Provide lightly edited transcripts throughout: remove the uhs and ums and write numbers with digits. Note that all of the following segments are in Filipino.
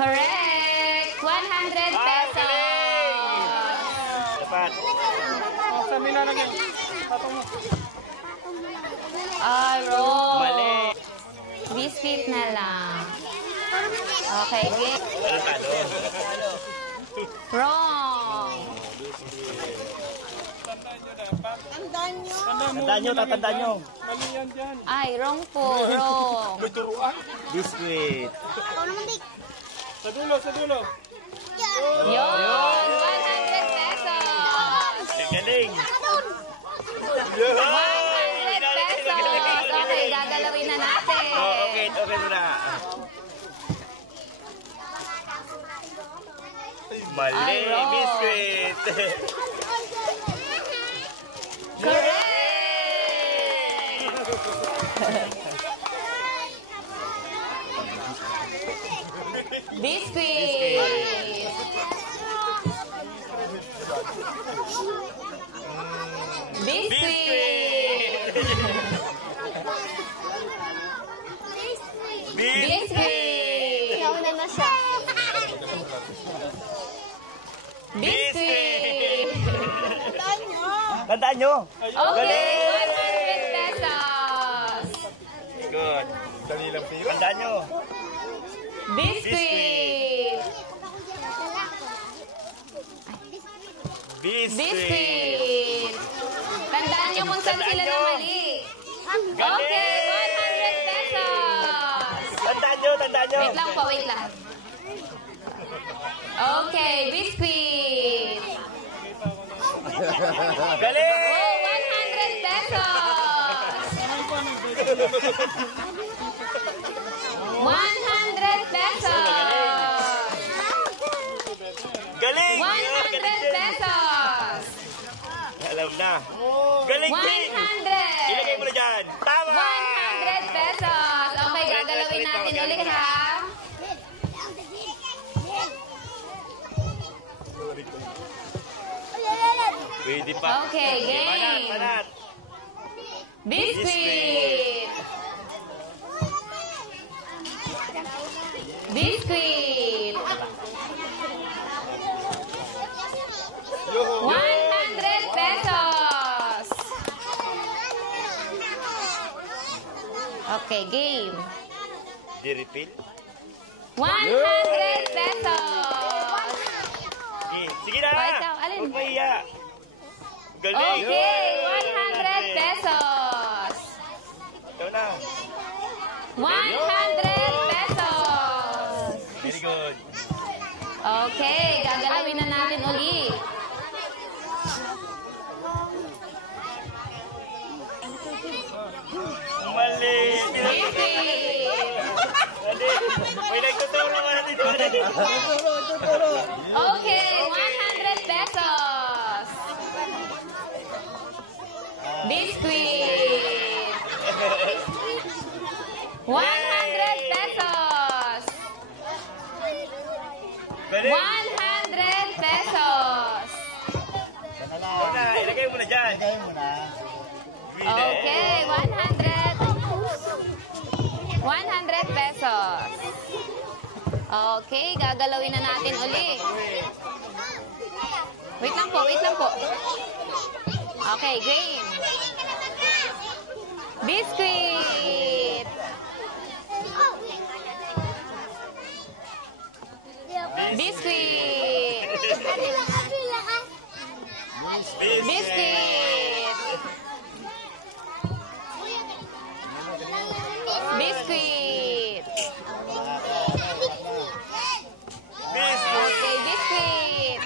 Correct! 100 pesos! Dapat. Saan nilalagay? Patong mo. Wrong! Mali. Biscuit na lang. Okay, game. Wrong! Tandaan nyo, tatandaan nyo. Mali yan dyan. Ay, wrong po. Wrong. May turuan. Biscuit. Sa dulo, sa dulo. Yun! 100 pesos! Galing. 100 pesos! Okay, gagalawin na natin. Okay, okay muna. Mali, Ay, wrong. biscuit. Correct! Biscuit! Biscuit! Biscuit! Nauna na siya. Biscuit! Tandaan nyo. Okay, 100 pesos! Good. Dali lang piyo. Tandaan nyo. Biscuit! Biscuit! Tandaan niyo kung saan sila na mali. Okay, 100 pesos! Tandaan nyo, tandaan nyo. Wait lang po, wait lang. Okay, biscuit! Galing! Oh, 100 pesos! 100 pesos! Galing! 100 pesos! Alam na. Galing, Jing! 100! Ilagay mo na dyan. Tama! 100 pesos! Okay, gagalawin natin ulit ha. Pwede pa. Okay, game. Panat, panat. Biscuit! Biscuit! 100 pesos! Okay, game. Di-repeat. 100 pesos! Sige na! Oh, ikaw, alin? Huwag mahiya. Galing! Okay, 100 pesos! Ito na. 100 pesos! Very good. Okay, gagalawin na natin ulit. Mali! Biscuit! Mali! May nagtuturo nga dito. Okay, 100 pesos! Biscuit! 100 pesos! Galing! 100 pesos! Ito na, ilagay mo na dyan. Okay, 100. 100 pesos. Okay, gagalawin na natin uli. Wait lang po, wait lang po. Okay, game. Biscuit. Biscuit. Biscuit. Biscuit. Okay, biscuit.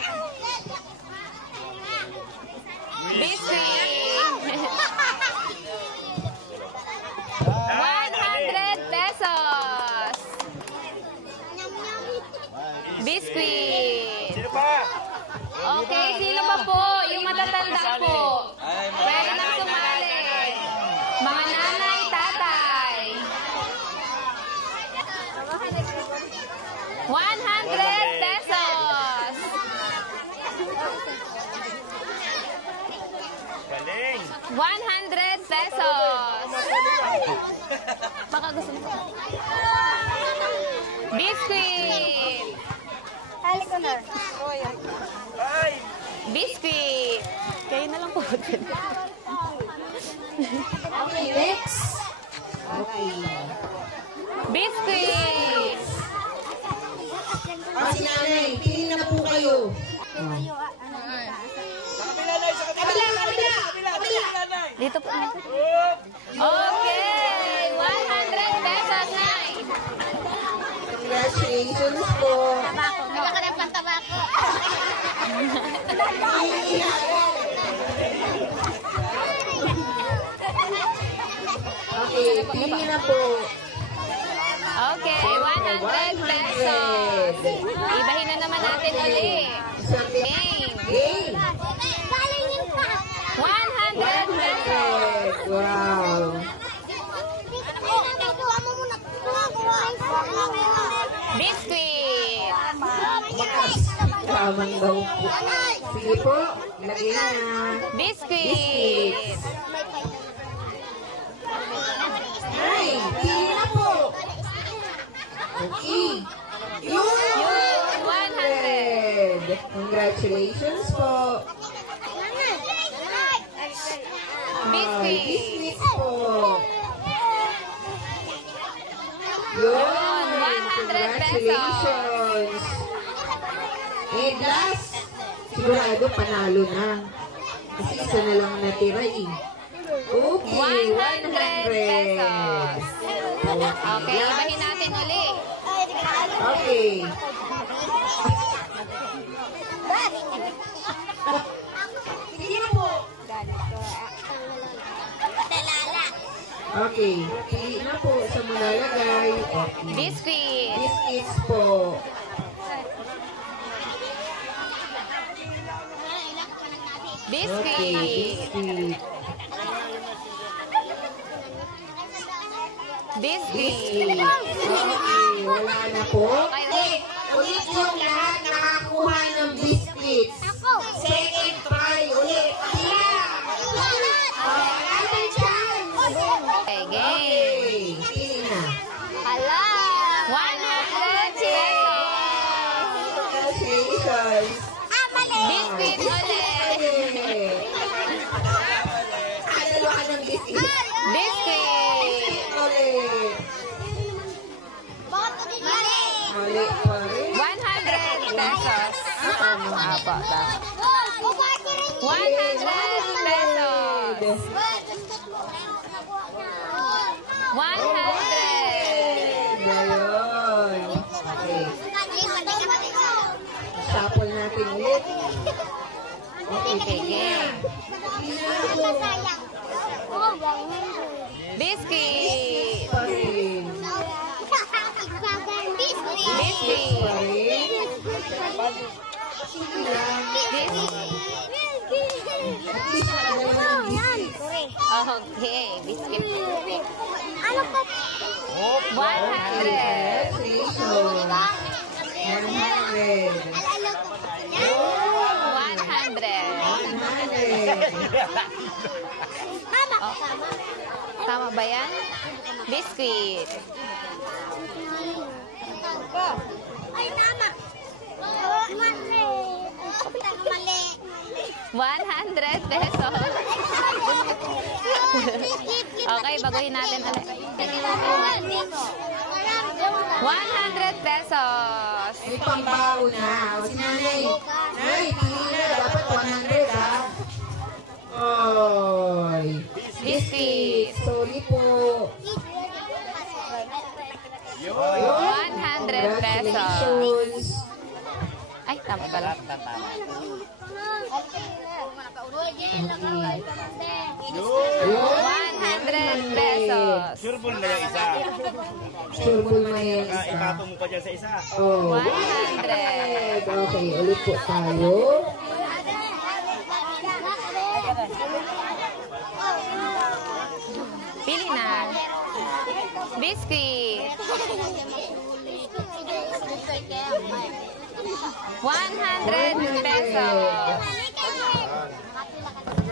Biscuit. 100 pesos. Biscuit. Sino pa? Okay, sino pa po? Yung matatanda po. Pwede nang sumali. Mga nanay, tatay. 100 pesos. Galing! 100 pesos. Baka gusto mo. Biscuit. Balik ko na. Biscuit. Kayo na lang po. Okay, next. Okay. Biscuit. Si nanay, pili na po kayo. Dito po. Okay. 100 pesos, Nay. Congratulations po. Tabako. Tabako ng tabako. Okay, pili na po. Okay, 100 pesos. Ibahin na naman natin ulit. Game. Game. 100 pesos. Wow. Biscuit. Tamang daw po. Sige po, lagay na. Biscuit. Ay, pili na po. Okay. Yun! 100. Congratulations po. Biscuit. Biscuits po. Yun! 100 pesos. Congratulations. And last, sigurado panalo na. Kasi isa na lang natira eh. Okay, 100 pesos. Okay, ibahin natin ulit. Okay. Sige na po. Okay. Pili na po sa malalagay. Okay. Biscuit. Biscuits po. Okay, Biscuit. biscuit. Biscuit. Okay, wala na po. Okay. Ulit yung lahat nakakuha ng biscuits. Second try ulit. Sila. Natin siyan. Okay, game. Okay, pili na. 100 pesos. Congratulations. Biscuit ulit. Dalawa ka ng biscuits. Biscuit. Ulit. Mali pa rin. 100 pesos. Tama, apo, tama. 100 pesos. 100. Gayon. Okay. Shuffle natin ulit. Okay, game. Biscuit. Pa rin. Biscuit. Pa rin. Sige lang. Okay, biscuit. 100. Congratulations. 100. 100. Tama ba yan? Biscuit. Ay, tama. Mali. 100 pesos. Okay, baguhin natin ulit. 100 pesos. May pambaho na. O si nanay. Nay, pili na. Dapat 100 ha. Oy. Biscuit. Sorry po. 100 pesos. Congratulations. Ay, tama pala. Yun. 100 pesos. Sureball na yung isa. Surbol mo yan isa. Ipatong mo pa dyan sa isa. Oh. 100. Okay, ulit po tayo. Pili na. Biscuit. 100 pesos.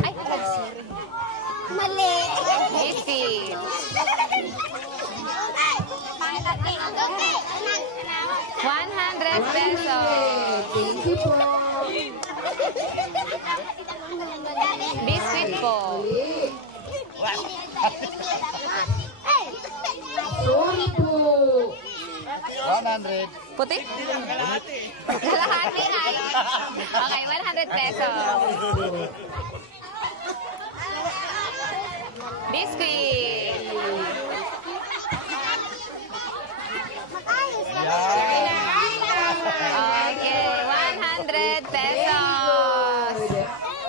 Ay, sorry. Mali. Biscuit. 100 pesos. Thank you po. Biscuit po. Sorry po. 100. Puti? Kalahati ay. Okay, 100 pesos. Biscuit. Okay, 100 pesos.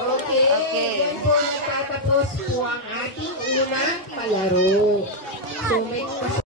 Okay. Okay. Yan po natatapos po ang ating unang palaro. So, may